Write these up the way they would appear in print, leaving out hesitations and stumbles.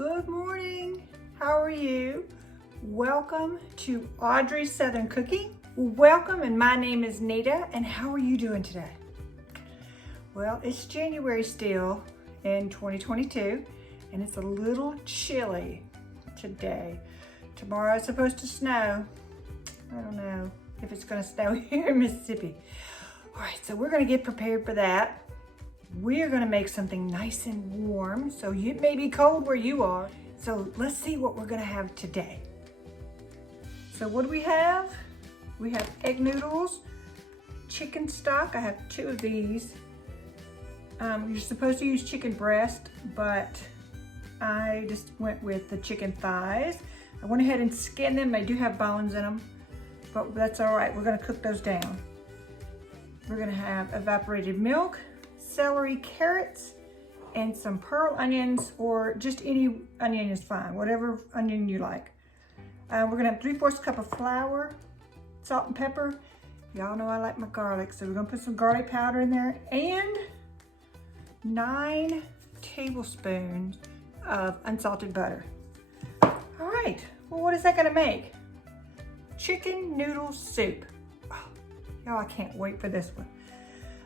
Good morning. How are you? Welcome to Audrey's Southern Cooking. Welcome, and my name is Nita, and how are you doing today? Well, it's January still in 2022, and it's a little chilly today. Tomorrow it's supposed to snow. I don't know if it's going to snow here in Mississippi. All right, so we're going to get prepared for that. We're going to make something nice and warm, so it may be cold where you are. So let's see what we're going to have today. So what do we have? We have egg noodles, chicken stock. I have 2 of these. You're supposed to use chicken breast, but I just went with the chicken thighs. I went ahead and skinned them. They do have bones in them, but that's all right. We're going to cook those down. We're going to have evaporated milk, celery, carrots, and some pearl onions, or just any onion is fine, whatever onion you like. We're going to have 3/4 cup of flour, salt and pepper. Y'all know I like my garlic, so we're going to put some garlic powder in there, and 9 tablespoons of unsalted butter. All right, well, what is that going to make? Chicken noodle soup. Oh, y'all, I can't wait for this one.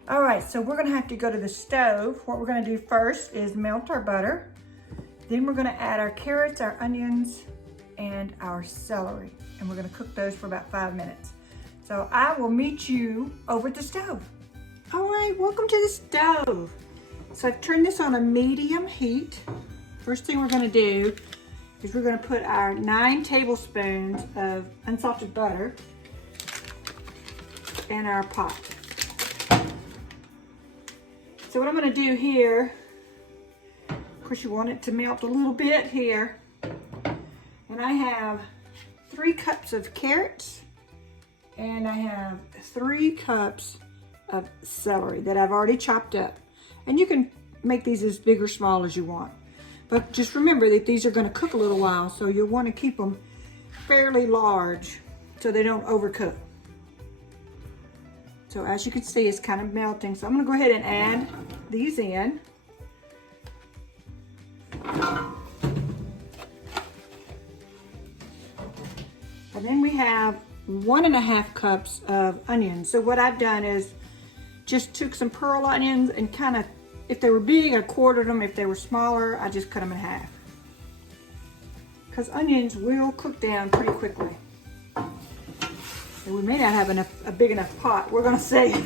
All right, so we're gonna have to go to the stove. What we're gonna do first is melt our butter. Then we're gonna add our carrots, our onions, and our celery. And we're gonna cook those for about 5 minutes. So I will meet you over at the stove. All right, welcome to the stove. So I've turned this on a medium heat. First thing we're gonna do is we're gonna put our 9 tablespoons of unsalted butter in our pot. So what I'm going to do here, of course you want it to melt a little bit here, and I have 3 cups of carrots, and I have 3 cups of celery that I've already chopped up. And you can make these as big or small as you want. But just remember that these are going to cook a little while, so you'll want to keep them fairly large so they don't overcook. So as you can see, it's kind of melting. So I'm gonna go ahead and add these in. And then we have 1.5 cups of onions. So what I've done is just took some pearl onions and kind of, if they were big, I quartered them. If they were smaller, I just cut them in half. Because onions will cook down pretty quickly. And we may not have a big enough pot. We're gonna see.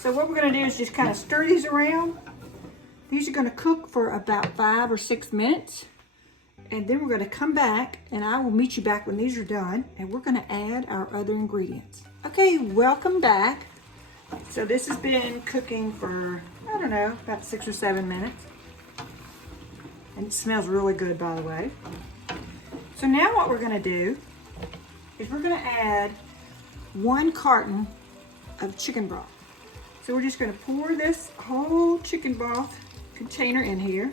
So what we're gonna do is just kind of stir these around. These are gonna cook for about 5 or 6 minutes. And then we're gonna come back, and I will meet you back when these are done, and we're gonna add our other ingredients. Okay, welcome back. So this has been cooking for, I don't know, about 6 or 7 minutes. And it smells really good, by the way. So now what we're gonna do is we're gonna add 1 carton of chicken broth. So we're just gonna pour this whole chicken broth container in here.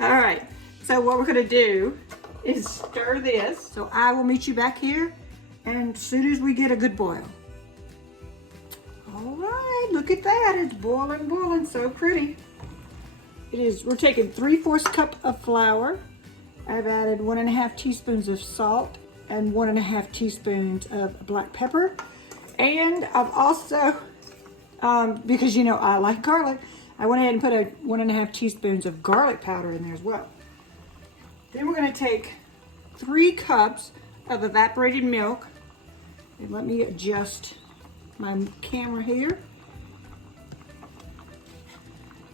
All right, so what we're gonna do is stir this. So I will meet you back here, and as soon as we get a good boil. All right, look at that, it's boiling, boiling, so pretty. It is, we're taking 3/4 cup of flour. I've added 1.5 teaspoons of salt and 1.5 teaspoons of black pepper. And I've also, because you know I like garlic, I went ahead and put 1.5 teaspoons of garlic powder in there as well. Then we're gonna take 3 cups of evaporated milk. And let me adjust my camera here.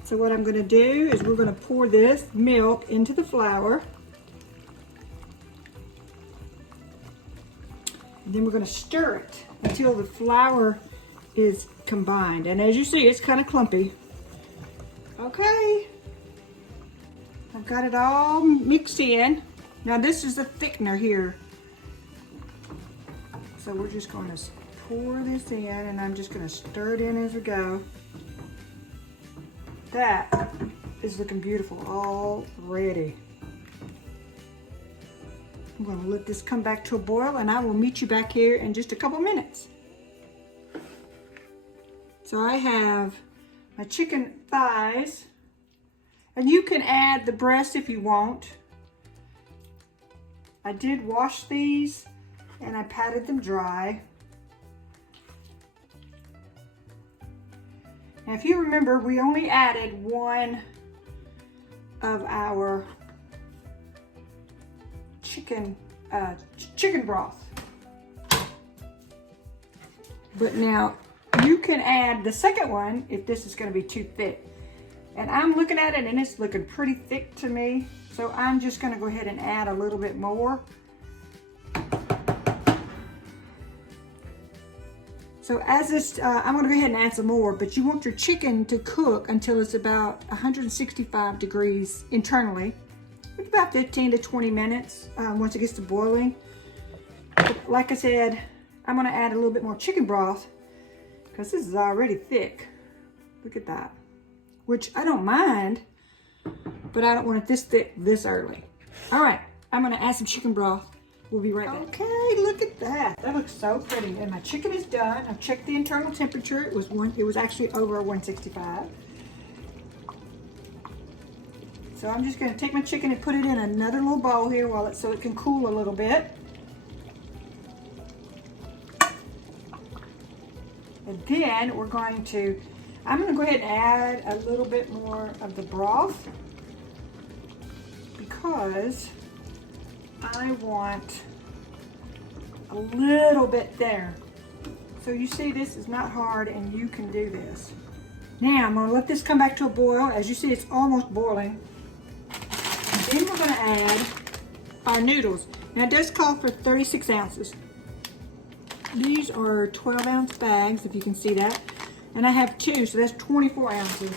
So what I'm gonna do is we're gonna pour this milk into the flour. And then we're gonna stir it until the flour is combined. And as you see, it's kind of clumpy. Okay, I've got it all mixed in. Now this is the thickener here. So we're just gonna pour this in, and I'm just gonna stir it in as we go. That is looking beautiful already. I'm going to let this come back to a boil, and I will meet you back here in just a couple minutes. So I have my chicken thighs. And you can add the breast if you want. I did wash these and I patted them dry. Now if you remember, we only added one of our chicken broth. But now you can add the second one if this is going to be too thick. And I'm looking at it and it's looking pretty thick to me. So I'm just going to go ahead and add a little bit more. So as this, I'm going to go ahead and add some more, but you want your chicken to cook until it's about 165 degrees internally. About 15 to 20 minutes once it gets to boiling. But like I said, I'm going to add a little bit more chicken broth because this is already thick. Look at that. Which I don't mind, but I don't want it this thick this early. All right, I'm going to add some chicken broth. We'll be right back. Okay, look at that. That looks so pretty. And my chicken is done. I've checked the internal temperature. It was actually over 165. So I'm just going to take my chicken and put it in another little bowl here so it can cool a little bit. And then I'm going to go ahead and add a little bit more of the broth because I want a little bit there. So you see, this is not hard and you can do this. Now I'm going to let this come back to a boil. As you see, it's almost boiling. And then we're going to add our noodles. Now it does call for 36 ounces. These are 12-ounce bags, if you can see that. And I have 2, so that's 24 ounces.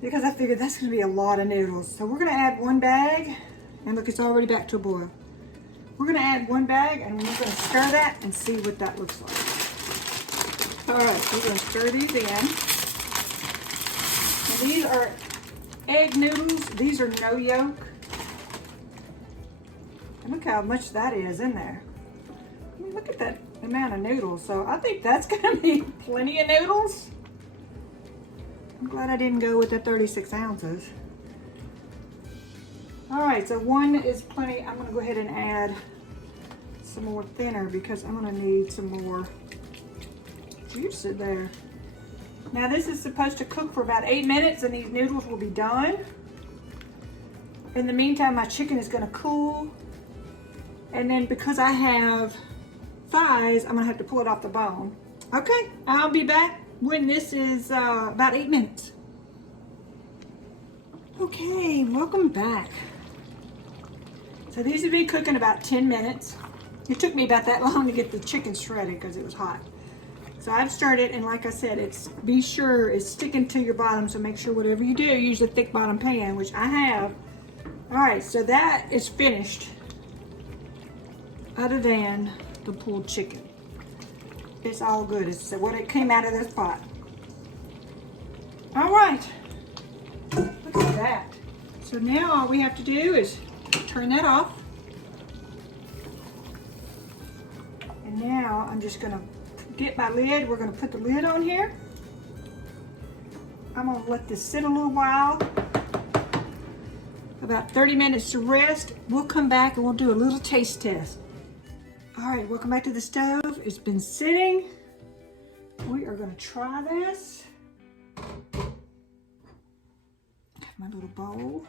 Because I figured that's going to be a lot of noodles. So we're going to add 1 bag. And look, it's already back to a boil. We're going to add 1 bag, and we're going to stir that and see what that looks like. All right, we're going to stir these in. And these are egg noodles. These are no yolk. And look how much that is in there. I mean, look at that amount of noodles. So I think that's going to be plenty of noodles. I'm glad I didn't go with the 36 ounces. All right, so 1 is plenty. I'm going to go ahead and add some more thinner because I'm going to need some more juice in there. Now this is supposed to cook for about 8 minutes and these noodles will be done. In the meantime, my chicken is going to cool. And then because I have thighs, I'm going to have to pull it off the bone. Okay, I'll be back when this is about 8 minutes. Okay, welcome back. So these will be cooking about 10 minutes. It took me about that long to get the chicken shredded because it was hot. So I've started, and like I said, be sure it's sticking to your bottom, so make sure whatever you do, use a thick bottom pan, which I have. All right, so that is finished, other than the pulled chicken. It's all good. It's what it came out of this pot. All right, look at that. So now all we have to do is turn that off. And now I'm just gonna get my lid. We're gonna put the lid on here. I'm gonna let this sit a little while, about 30 minutes to rest. We'll come back and we'll do a little taste test. All right, welcome back to the stove. It's been sitting. We are gonna try this. My little bowl.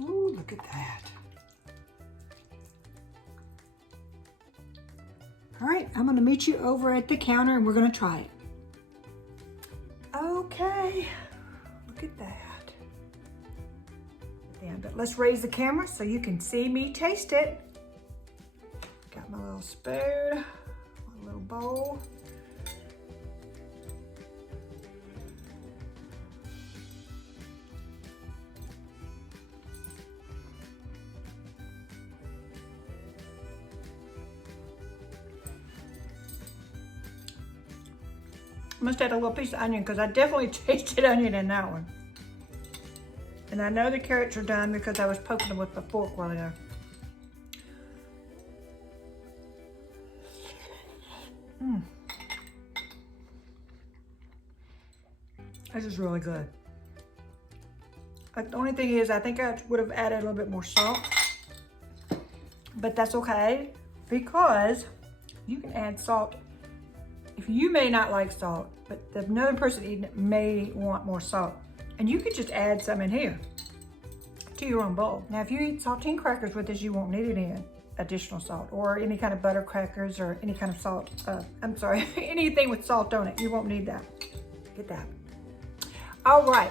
Ooh, look at that. All right, I'm gonna meet you over at the counter and we're gonna try it. Okay, look at that. But let's raise the camera so you can see me taste it. Got my little spoon, my little bowl. Must add a little piece of onion because I definitely tasted onion in that one. And I know the carrots are done because I was poking them with the fork a while ago. This is really good. The only thing is, I think I would have added a little bit more salt, but that's okay because you can add salt. If you may not like salt, but another person eating it may want more salt. And you could just add some in here to your own bowl. Now, if you eat saltine crackers with this, you won't need any additional salt or any kind of butter crackers or any kind of salt. I'm sorry, anything with salt on it. You won't need that. Get that. All right.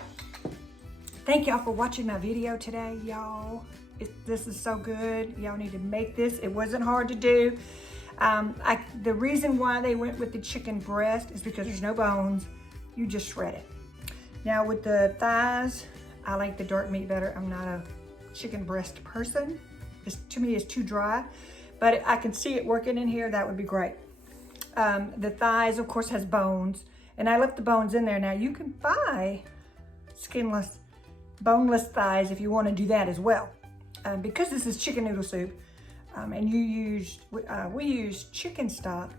Thank y'all for watching my video today, y'all. This is so good. Y'all need to make this. It wasn't hard to do. The reason why they went with the chicken breast is because there's no bones. You just shred it. Now with the thighs, I like the dark meat better. I'm not a chicken breast person. To me, it's too dry, but I can see it working in here. That would be great. The thighs, of course, has bones, and I left the bones in there. Now you can buy skinless, boneless thighs if you want to do that as well. Because this is chicken noodle soup, and we use chicken stock,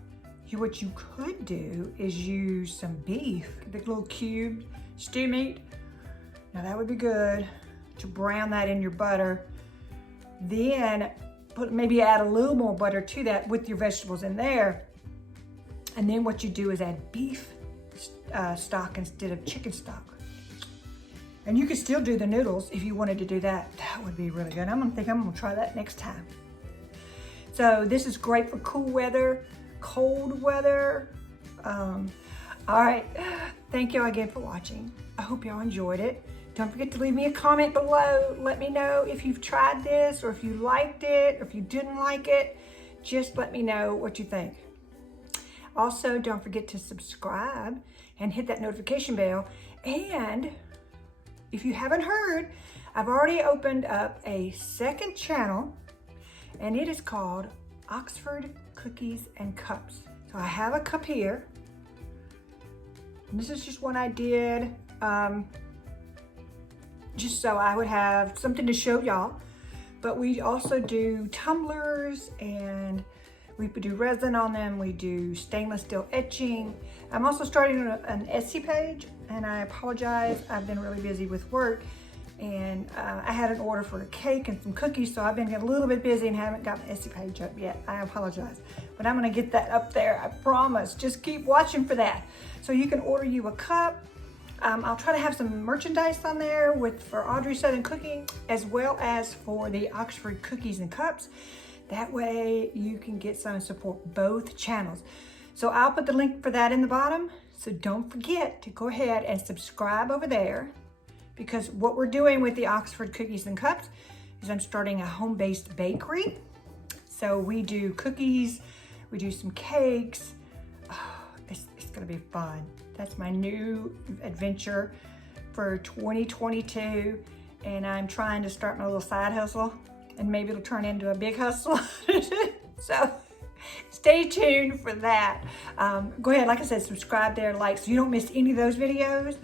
what you could do is use some beef, the little cubed stew meat. Now that would be good to brown that in your butter. Then maybe add a little more butter to that with your vegetables in there. And then what you do is add beef stock instead of chicken stock. And you could still do the noodles if you wanted to do that. That would be really good. I'm gonna try that next time. So this is great for cool weather, cold weather. All right, thank you again for watching. I hope y'all enjoyed it. Don't forget to leave me a comment below. Let me know if you've tried this or if you liked it or if you didn't like it. Just let me know what you think. Also, don't forget to subscribe and hit that notification bell. And if you haven't heard, I've already opened up a second channel, and it is called Oxford Cookies and Cups. So I have a cup here. And this is just one I did, just so I would have something to show y'all. But we also do tumblers, and we do resin on them. We do stainless steel etching. I'm also starting an Etsy page, and I apologize. I've been really busy with work, and I had an order for a cake and some cookies, so I've been a little bit busy and haven't got my Etsy page up yet. I apologize, but I'm gonna get that up there, I promise. Just keep watching for that. So you can order you a cup. I'll try to have some merchandise on there for Audrey Southern Cooking, as well as for the Oxford Cookies and Cups. That way you can get some and support both channels. So I'll put the link for that in the bottom. So don't forget to go ahead and subscribe over there, because what we're doing with the Oxford Cookies and Cups is I'm starting a home-based bakery. So we do cookies, we do some cakes. Oh, it's gonna be fun. That's my new adventure for 2022. And I'm trying to start my little side hustle, and maybe it'll turn into a big hustle. So stay tuned for that. Go ahead, like I said, subscribe there, like, so you don't miss any of those videos,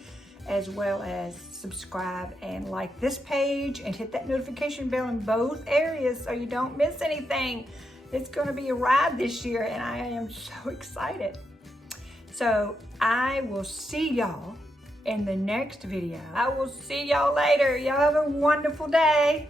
as well as subscribe and like this page and hit that notification bell in both areas so you don't miss anything. It's gonna be a ride this year, and I am so excited. So I will see y'all in the next video. I will see y'all later. Y'all have a wonderful day.